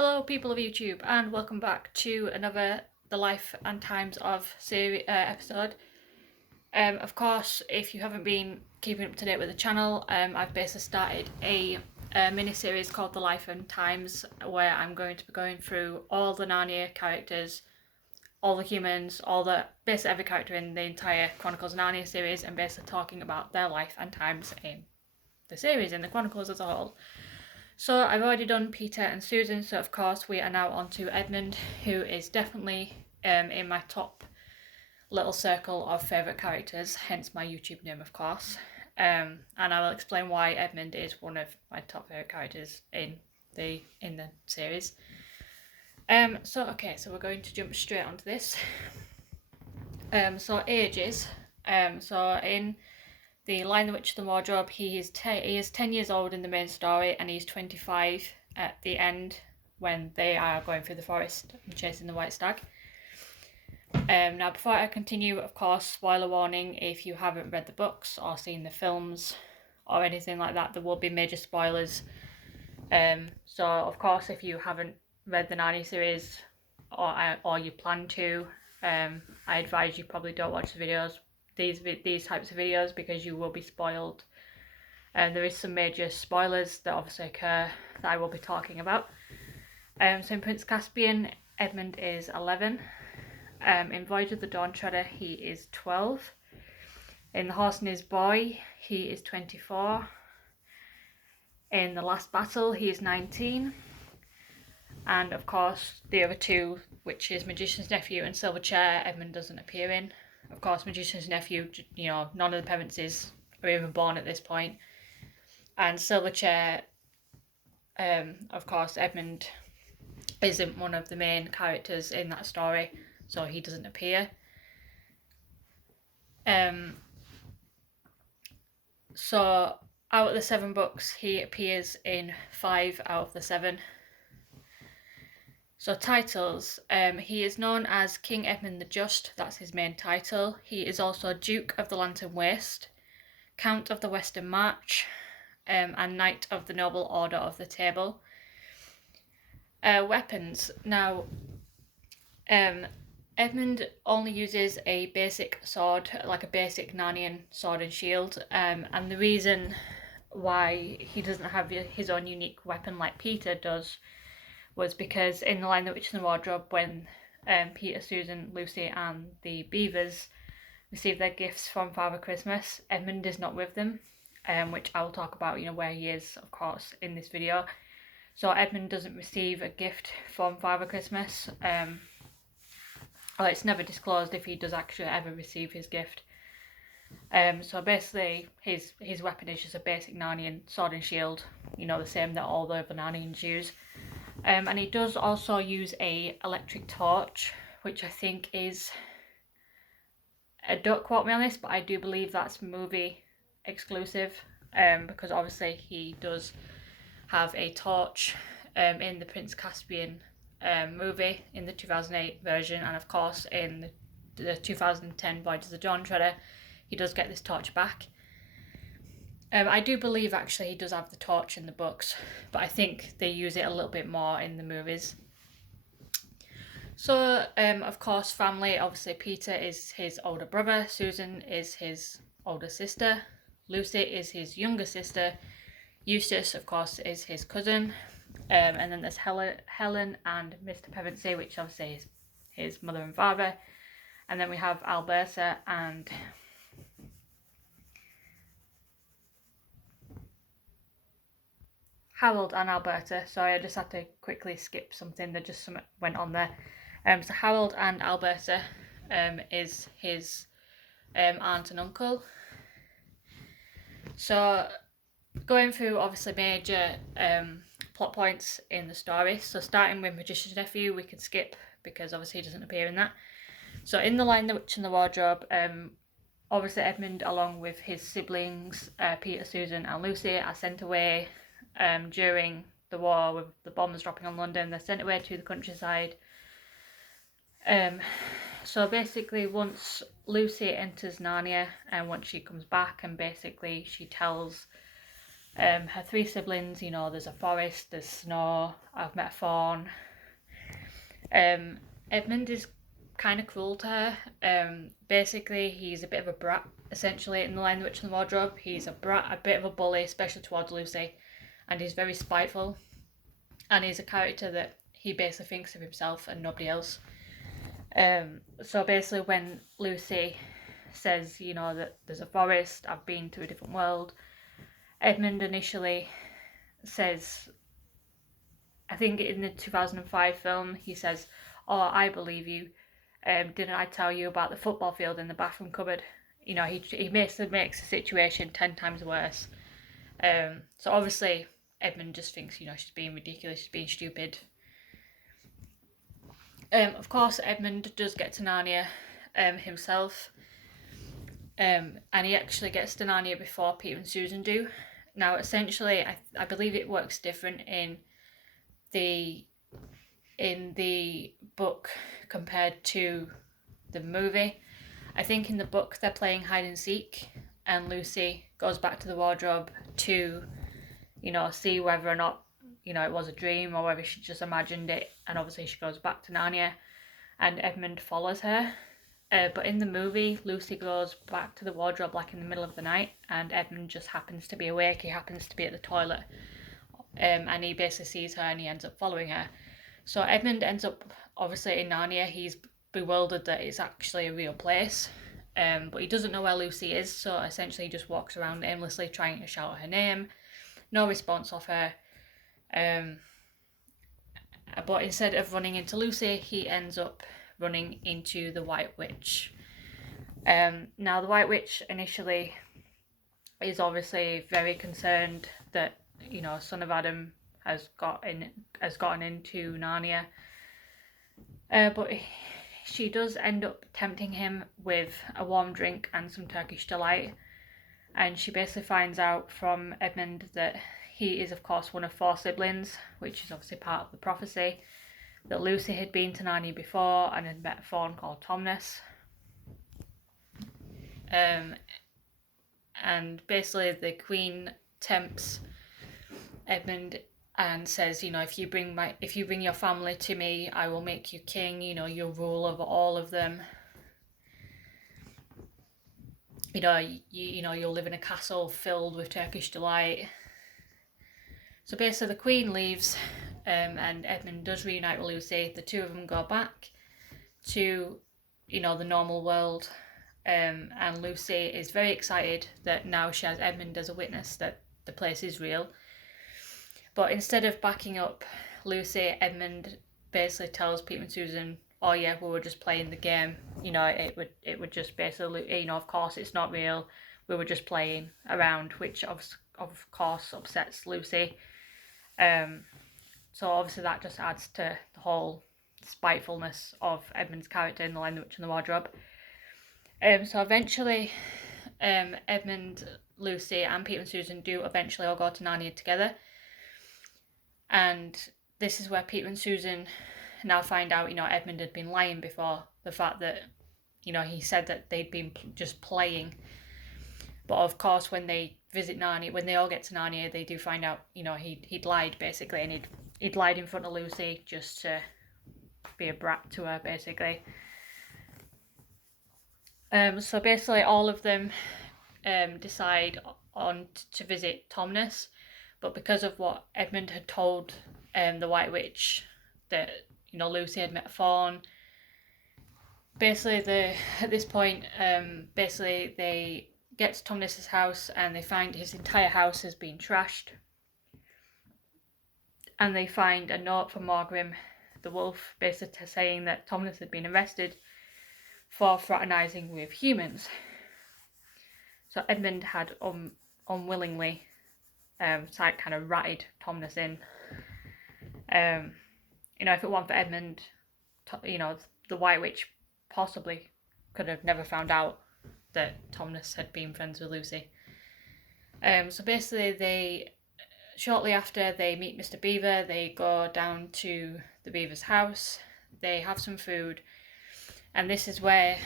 Hello people of YouTube and welcome back to another The Life and Times of series episode. Of course, if you haven't been keeping up to date with the channel, I've basically started a mini-series called The Life and Times where I'm going to be going through all the Narnia characters, all the humans, basically every character in the entire Chronicles of Narnia series, and basically talking about their life and times in the series, in the Chronicles as a whole. So I've already done Peter and Susan, so of course we are now on to Edmund, who is definitely in my top little circle of favourite characters, hence my YouTube name of course. And I will explain why Edmund is one of my top favourite characters in the series. So we're going to jump straight onto this. So ages. So in The Lion, the Witch and the Wardrobe, he is 10 years old in the main story, and he's 25 at the end when they are going through the forest and chasing the white stag. Now, before I continue, of course, spoiler warning: if you haven't read the books or seen the films or anything like that, there will be major spoilers. So, of course, if you haven't read the Narnia series or you plan to, I advise you probably don't watch the videos. These types of videos, because you will be spoiled, and there is some major spoilers that obviously occur that I will be talking about. So in Prince Caspian, Edmund is 11. In Voyage of the Dawn Treader, he is 12. In The Horse and His Boy, he is 24. In The Last Battle, he is 19. And of course, the other two, which is Magician's Nephew and Silverchair, Edmund doesn't appear in. Of course, Magician's Nephew, none of the Pevensies are even born at this point. And Silverchair, of course, Edmund isn't one of the main characters in that story, so he doesn't appear. So out of the 7 books, he appears in 5 out of the 7. So titles, he is known as King Edmund the Just, that's his main title. He is also Duke of the Lantern Waste, Count of the Western March, and Knight of the Noble Order of the Table. Weapons. Now, Edmund only uses a basic sword, like a basic Narnian sword and shield, and the reason why he doesn't have his own unique weapon like Peter does was because in The Lion, the Witch and the Wardrobe, when Peter, Susan, Lucy and the Beavers receive their gifts from Father Christmas, Edmund is not with them, which I will talk about, where he is, of course, in this video. So Edmund doesn't receive a gift from Father Christmas. Well, it's never disclosed if he does actually ever receive his gift. So basically, his weapon is just a basic Narnian sword and shield, the same that all the other Narnians use. And he does also use a electric torch, which I think is, don't quote me on this, but I do believe that's movie exclusive, because obviously he does have a torch in the Prince Caspian movie in the 2008 version, and of course in the 2010 Voyage of the Dawn Treader, he does get this torch back. I do believe actually he does have the torch in the books, but I think they use it a little bit more in the movies. So, of course, family, obviously Peter is his older brother, Susan is his older sister, Lucy is his younger sister, Eustace, of course, is his cousin, and then there's Helen and Mr. Pevensie, which obviously is his mother and father, and then we have Alberta and Harold and Alberta. Sorry, I just had to quickly skip something. There just something went on there. So Harold and Alberta is his aunt and uncle. So going through obviously major plot points in the story. So starting with Magician's Nephew, we can skip because obviously he doesn't appear in that. So in The Lion, the Witch and the Wardrobe, obviously Edmund, along with his siblings, Peter, Susan and Lucy, are sent away during the war with the bombs dropping on London. They're sent away to the countryside. So basically, once Lucy enters Narnia and once she comes back, and basically she tells Her three siblings, you know, there's a forest, there's snow, I've met a fawn. Edmund is kind of cruel to her. Basically, he's a bit of a brat, essentially, in The Lion, the Witch and the Wardrobe. He's a brat, a bit of a bully, especially towards Lucy, and he's very spiteful. And he's a character that he basically thinks of himself and nobody else. So basically, when Lucy says, you know, that there's a forest, I've been to a different world, Edmund initially says, I think in the 2005 film, he says, "Oh, I believe you. Didn't I tell you about the football field in the bathroom cupboard?" You know, he basically makes the situation 10 times worse. So obviously, Edmund just thinks, you know, she's being ridiculous, she's being stupid. Of course, Edmund does get to Narnia himself. And he actually gets to Narnia before Peter and Susan do. Now, essentially, I believe it works different in the book compared to the movie. I think in the book they're playing hide and seek, and Lucy goes back to the wardrobe to, you know, see whether or not, you know, it was a dream or whether she just imagined it. And obviously she goes back to Narnia, and Edmund follows her. But in the movie, Lucy goes back to the wardrobe like in the middle of the night, and Edmund just happens to be awake. He happens to be at the toilet, and he basically sees her and he ends up following her. So Edmund ends up obviously in Narnia. He's bewildered that it's actually a real place, but he doesn't know where Lucy is. So essentially, he just walks around aimlessly trying to shout her name. No response of her. But instead of running into Lucy, he ends up running into the White Witch. Now, the White Witch initially is obviously very concerned that, you know, son of Adam has gotten into Narnia. But she does end up tempting him with a warm drink and some Turkish delight. And she basically finds out from Edmund that he is, of course, one of 4 siblings, which is obviously part of the prophecy. That Lucy had been to Narnia before and had met a fawn called Tomness. And basically the Queen tempts Edmund and says, you know, if you bring your family to me, I will make you king. You know, you'll rule over all of them. You know, you'll live in a castle filled with Turkish delight. So basically, the Queen leaves, and Edmund does reunite with Lucy. The two of them go back to, you know, the normal world, and Lucy is very excited that now she has Edmund as a witness that the place is real. But instead of backing up Lucy, Edmund basically tells Peter and Susan, "Oh yeah, we were just playing the game. You know, it would just basically, you know, of course it's not real. We were just playing around," which of course upsets Lucy. So obviously that just adds to the whole spitefulness of Edmund's character in The Lion, the Witch and the Wardrobe. So eventually, Edmund, Lucy, and Peter and Susan do eventually all go to Narnia together. And this is where Peter and Susan now find out, you know, Edmund had been lying before. The fact that, you know, he said that they'd been just playing. But of course, when they visit Narnia, when they all get to Narnia, they do find out, you know, he'd lied basically, and he'd lied in front of Lucy just to be a brat to her, basically. So basically, all of them decide on to visit Tomness, but because of what Edmund had told the White Witch, that, you know, Lucy had met a fawn. Basically, at this point, basically they get to Tomness's house and they find his entire house has been trashed. And they find a note from Morgrim, the wolf, basically saying that Tomness had been arrested for fraternising with humans. So Edmund had unwillingly kind of ratted Tomness in. You know, if it weren't for Edmund, you know, the White Witch possibly could have never found out that Tomness had been friends with Lucy. So basically, shortly after they meet Mr. Beaver, they go down to the Beaver's house. They have some food, and this is where,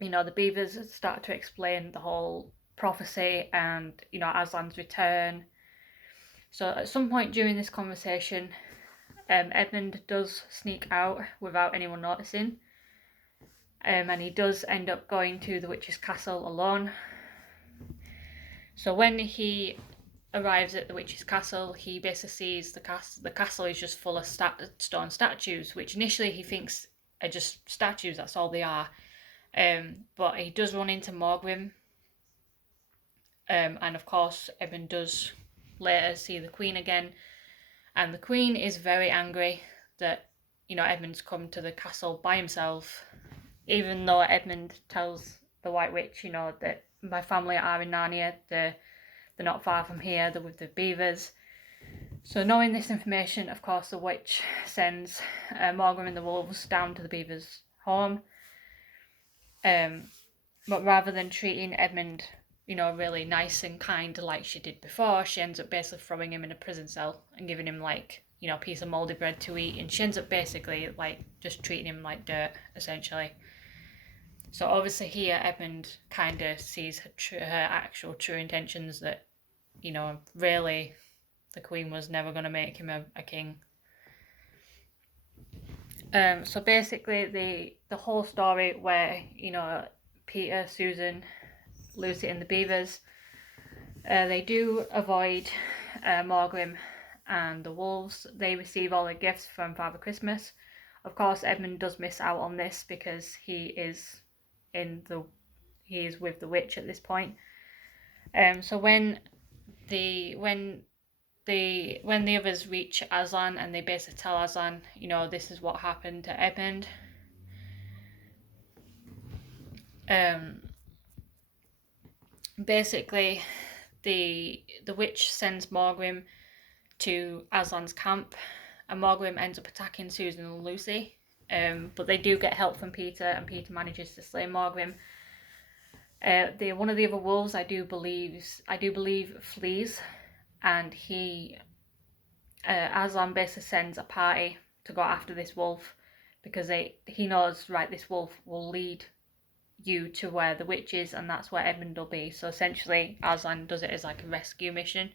you know, the Beavers start to explain the whole prophecy and, you know, Aslan's return. So at some point during this conversation, Edmund does sneak out without anyone noticing, and he does end up going to the witch's castle alone. So when he arrives at the witch's castle, he basically sees the castle is just full of stone statues, which initially he thinks are just statues, that's all they are. But he does run into Morgrim, and of course Edmund does later see the Queen again, and the Queen is very angry that, you know, Edmund's come to the castle by himself, even though Edmund tells the White Witch, you know, that my family are in Narnia, they're not far from here, they're with the beavers. So knowing this information, of course, the witch sends Morgrim and the wolves down to the beavers' home. But rather than treating Edmund, you know, really nice and kind like she did before, she ends up basically throwing him in a prison cell and giving him, like, you know, a piece of mouldy bread to eat, and she ends up basically, like, just treating him like dirt, essentially. So obviously here, Edmund kind of sees her actual true intentions, that, you know, really the Queen was never going to make him a king. So basically the whole story where, you know, Peter, Susan, Lucy and the beavers, they do avoid Morgrim and the wolves. They receive all the gifts from Father Christmas. Of course, Edmund does miss out on this because he is with the witch at this point. So when the others reach Aslan and they basically tell Aslan, you know, this is what happened to Edmund. Basically, the witch sends Morgrim to Aslan's camp, and Morgrim ends up attacking Susan and Lucy. But they do get help from Peter, and Peter manages to slay Morgrim. One of the other wolves, I do believe flees, and Aslan basically sends a party to go after this wolf, because he knows, right, this wolf will lead you to where the witch is, and that's where Edmund will be. So essentially Aslan does it as like a rescue mission.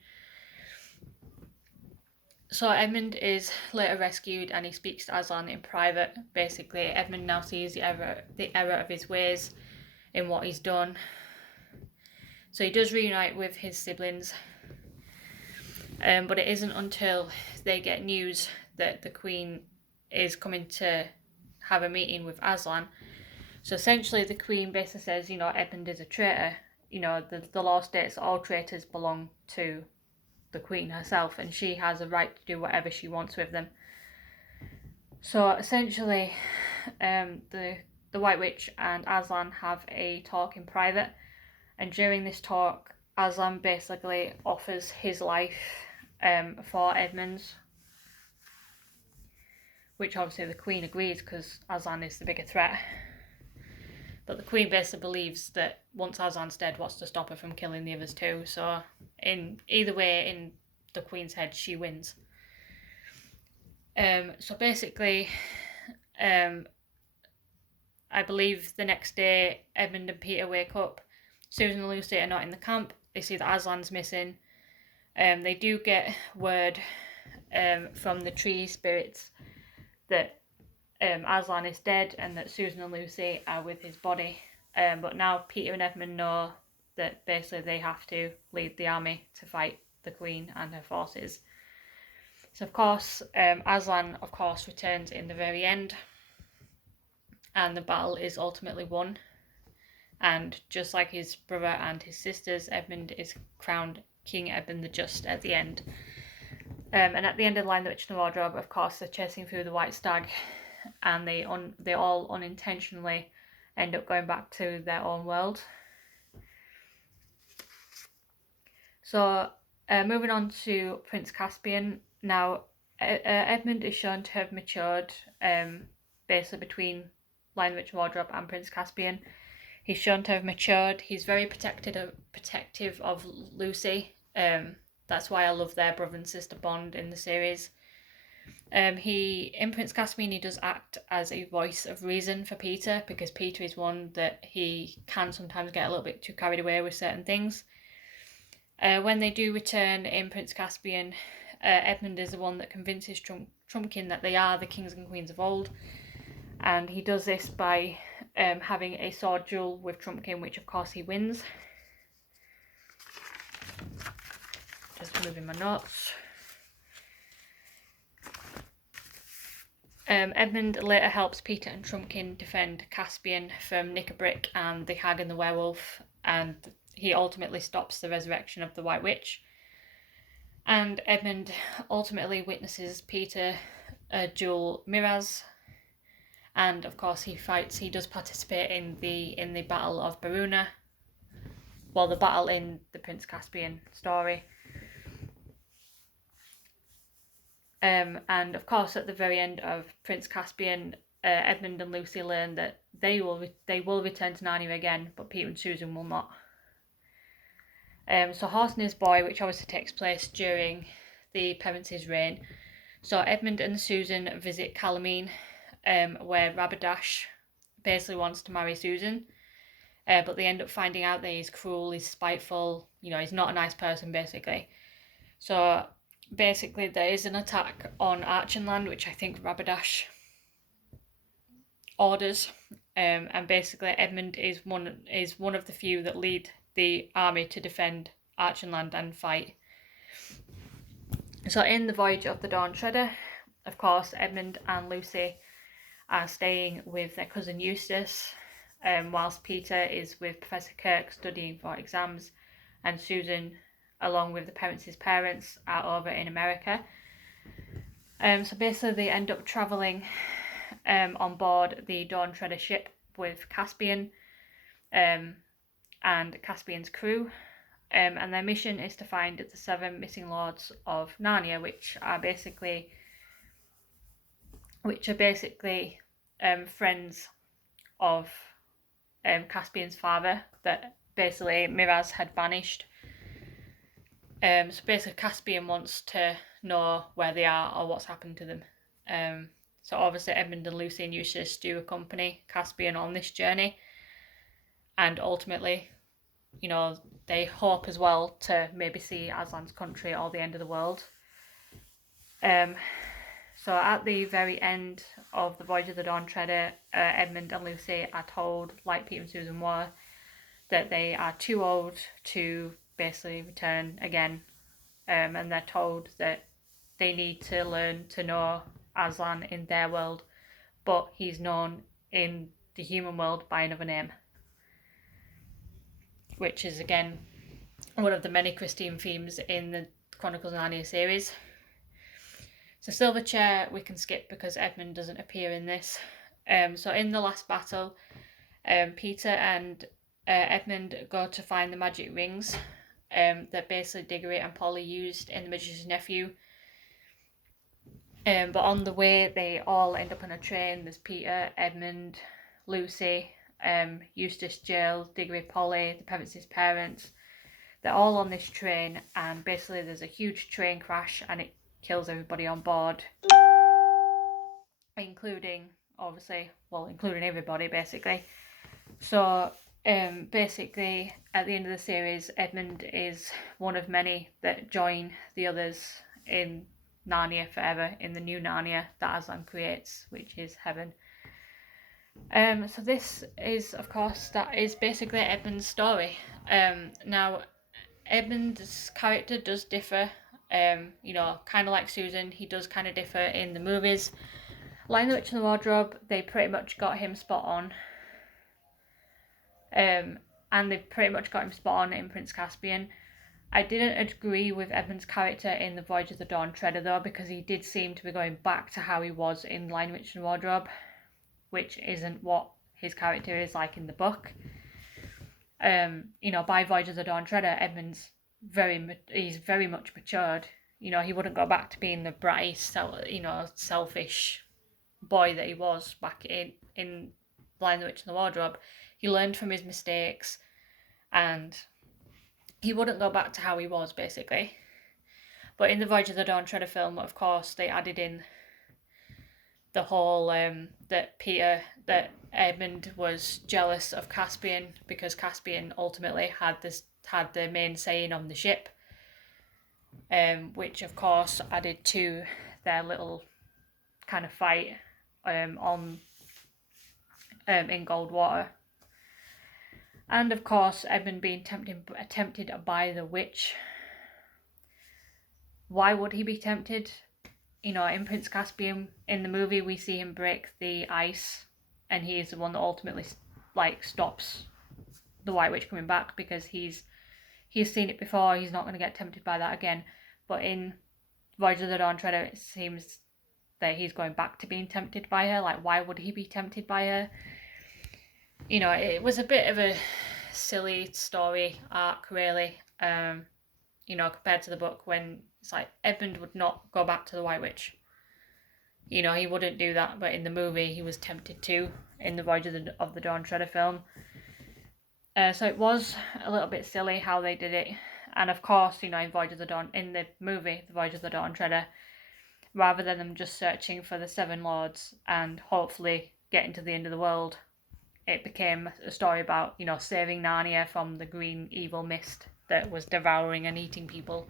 So Edmund is later rescued, and he speaks to Aslan in private. Basically, Edmund now sees the error of his ways in what he's done. So he does reunite with his siblings, but it isn't until they get news that the Queen is coming to have a meeting with Aslan. So essentially the Queen basically says, you know, Edmund is a traitor. You know, the law states all traitors belong to the Queen herself, and she has a right to do whatever she wants with them. So essentially, the White Witch and Aslan have a talk in private, and during this talk, Aslan basically offers his life for Edmund's, which obviously the Queen agrees because Aslan is the bigger threat. But the Queen basically believes that once Aslan's dead, what's to stop her from killing the others too? So in either way, in the Queen's head, she wins. So basically, I believe the next day, Edmund and Peter wake up. Susan and Lucy are not in the camp. They see that Aslan's missing. They do get word from the tree spirits that Aslan is dead and that Susan and Lucy are with his body. But now Peter and Edmund know that basically they have to lead the army to fight the Queen and her forces. So of course, Aslan of course returns in the very end, and the battle is ultimately won. And just like his brother and his sisters, Edmund is crowned King Edmund the Just at the end. And at the end of the Lion, the Witch and the Wardrobe, of course, they're chasing through the White Stag, and they all unintentionally end up going back to their own world. So moving on to Prince Caspian. Now, Edmund is shown to have matured basically between Lion, the Witch and the Wardrobe and Prince Caspian. He's shown to have matured. He's very protective of Lucy. That's why I love their brother and sister bond in the series. In Prince Caspian, he does act as a voice of reason for Peter, because Peter is one that he can sometimes get a little bit too carried away with certain things. When they do return in Prince Caspian, Edmund is the one that convinces Trumpkin that they are the kings and queens of old, and he does this by having a sword duel with Trumpkin, which of course he wins. Just moving my notes. Edmund later helps Peter and Trumpkin defend Caspian from Nickabrick and the Hag and the Werewolf, and he ultimately stops the resurrection of the White Witch. And Edmund ultimately witnesses Peter duel Miraz, and of course he does participate in the Battle of Baruna, well, the battle in the Prince Caspian story. And of course, at the very end of Prince Caspian, Edmund and Lucy learn that they will return to Narnia again, but Peter and Susan will not. So Horse and His Boy, which obviously takes place during the Pevensie's reign. So Edmund and Susan visit Calamine, where Rabadash basically wants to marry Susan, but they end up finding out that he's cruel, he's spiteful, he's not a nice person, basically. So basically there is an attack on Archenland, which I think Rabadash orders, and basically Edmund is one of the few that lead the army to defend Archenland and fight. So in the Voyage of the Dawn Treader, of course, Edmund and Lucy are staying with their cousin Eustace, whilst Peter is with Professor Kirk studying for exams, and Susan, along with the Pevensie's parents, are over in America. So basically they end up travelling on board the Dawn Treader ship with Caspian and Caspian's crew, and their mission is to find the 7 missing lords of Narnia, which are basically friends of Caspian's father that basically Miraz had banished. So basically Caspian wants to know where they are or what's happened to them. So obviously Edmund and Lucy and Eustace do accompany Caspian on this journey, and ultimately, they hope as well to maybe see Aslan's country or the end of the world. So at the very end of the Voyage of the Dawn Treader, Edmund and Lucy are told, like Peter and Susan were, that they are too old to basically return again, and they're told that they need to learn to know Aslan in their world, but he's known in the human world by another name, which is again one of the many Christine themes in the Chronicles of Narnia series. So Silverchair we can skip because Edmund doesn't appear in this. So in the last battle, Peter and Edmund go to find the magic rings that basically Diggory and Polly used in The Magician's Nephew. But on the way, they all end up on a train. There's Peter, Edmund, Lucy, Eustace, Jill, Diggory, Polly, the Pevensie's parents. They're all on this train, and basically there's a huge train crash, and it kills everybody on board, including everybody, basically. So basically at the end of the series, Edmund is one of many that join the others in Narnia forever, in the new Narnia that Aslan creates, which is heaven. So this is, of course, that is basically Edmund's story. Now Edmund's character does differ, kind of like Susan, he does kind of differ in the movies. Lion, the Witch and the Wardrobe, they pretty much got him spot on. And they pretty much got him spot on in Prince Caspian. I didn't agree with Edmund's character in The Voyage of the Dawn Treader, though, because he did seem to be going back to how he was in Lion, Witch and Wardrobe, which isn't what his character is like in the book. By Voyage of the Dawn Treader, Edmund's he's very much matured. He wouldn't go back to being the bright, selfish boy that he was back in Lion, the Witch and the Wardrobe. He learned from his mistakes, and he wouldn't go back to how he was, basically. But in the Voyage of the Dawn Treader film, of course, they added in the whole that Edmund was jealous of Caspian because Caspian ultimately had the main saying on the ship, which of course added to their little kind of fight on in Goldwater. And of course, Edmund being tempted by the witch. Why would he be tempted? You know, in Prince Caspian, in the movie, we see him break the ice, and he's the one that ultimately stops the White Witch coming back because he's seen it before. He's not going to get tempted by that again. But in Voyage of the Dawn Treader, it seems that he's going back to being tempted by her. Like, why would he be tempted by her? You know, it was a bit of a silly story arc, really. You know, compared to the book, when it's like Edmund would not go back to the White Witch. You know, he wouldn't do that, but in the movie, he was tempted to in the Voyage of the Dawn Treader film. So it was a little bit silly how they did it. And of course, you know, in the movie, The Voyage of the Dawn Treader, rather than them just searching for the Seven Lords and hopefully getting to the end of the world, it became a story about, you know, saving Narnia from the green evil mist that was devouring and eating people.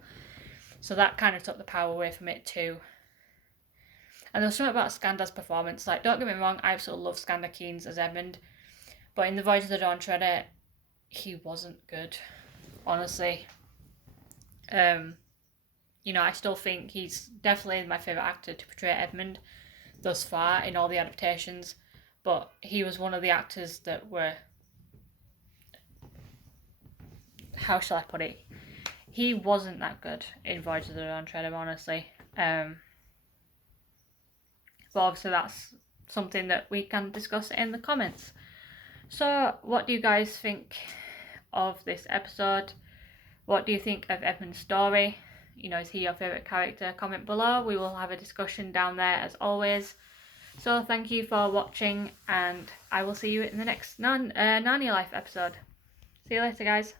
So that kind of took the power away from it too. And there's something about Skandar's performance. Like, don't get me wrong, I absolutely love Skandar Keynes as Edmund, but in The Voyage of the Dawn Treader, he wasn't good, honestly. You know, I still think he's definitely my favourite actor to portray Edmund thus far in all the adaptations, but he was one of the actors that were, how shall I put it? He wasn't that good in Voyage of the Dawn Treader, honestly. But obviously that's something that we can discuss in the comments. So, what do you guys think of this episode? What do you think of Edmund's story? You know, is he your favourite character? Comment below. We will have a discussion down there as always. So thank you for watching, and I will see you in the next Narnia Life episode. See you later, guys.